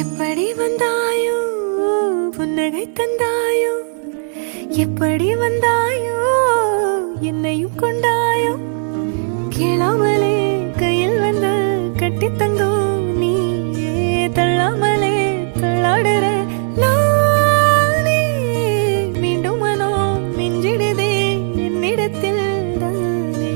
எப்படி வந்தாயோ புன்னகை தந்தாயோ, எப்படி வந்தாயோ என்னையும் கொண்டாயோ, கேளாமலே கையில் வந்து கட்டி தங்கோ நீ தள்ளாமலே தள்ளாடுற நானே, மீண்டும் மனோ மிஞ்சிடுதே என்னிடத்தில் தானே.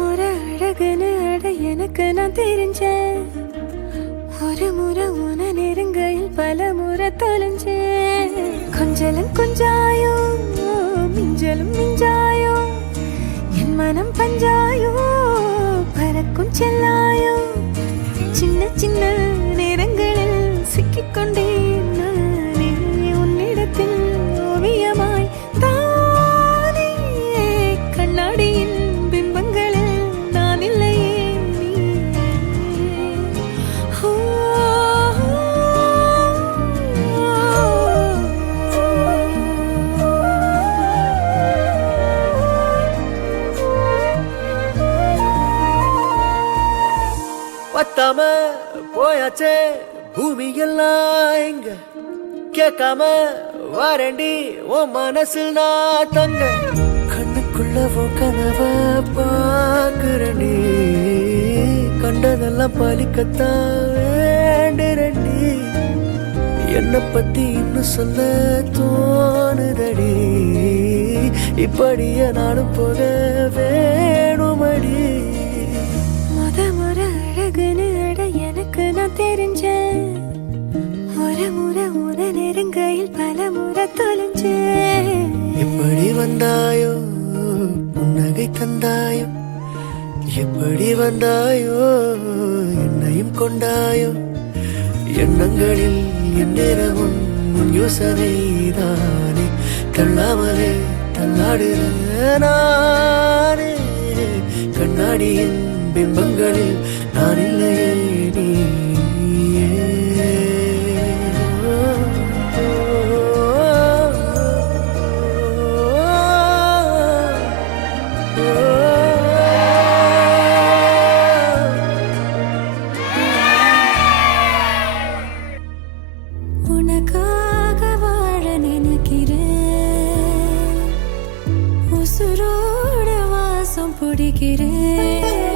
முறை அழகுன்னு அட எனக்கு நான் தெரிஞ்சேன், ஒரு முறை உன நெருங்கையில் பல முறை தொலைஞ்சேன். கொஞ்சலும் கொஞ்சாயோ மிஞ்சலும் மிஞ்சாயோ, என் மனம் பஞ்சாயோ பறக்கும் செல்லாயோ, சின்ன சின்ன நேரங்களில் சிக்கிக்கொண்டேன் நானே உன்னிடத்தில் ஓவியமாய் தானே. கண்ணாடியின் பிம்பங்களில் நான் இல்லையே நீ. பத்தாம போயாச்சே பூமி எல்லாம் இங்க, கேட்காம வாரண்டி உன் மனசில் நான் தங்க, கண்ணுக்குள்ள உன் கனவ பாக்குறண்டி, கண்டதெல்லாம் பலிக்கத்தான் வேண்டுரண்டி, என்னை பத்தி இன்னும் சொல்ல தோணுதடி, இப்படியே நானும் போக வேணுமடி. முறை அழகுன்னு அட எனக்கு நான் தெரிஞ்சேன், ஒரு முறை உன நெருங்கையில் பல முறை தொலைஞ்சேன். எப்படி வந்தாயோ புன்னகை தந்தாயோ, எப்படி வந்தாயோ என்னையும் கொண்டாயோ, எண்ணங்களில் எந்நேரமும் உன் யோசனை தானே, தள்ளாமலே தள்ளாடுற நானே, கண்ணாடியின் பிம்பங்களில் நான் இல்லையே நீ. உனக்காக வாழ நினைக்கிறேன், உசுரோட வாசம் பிடிக்கிறேன்.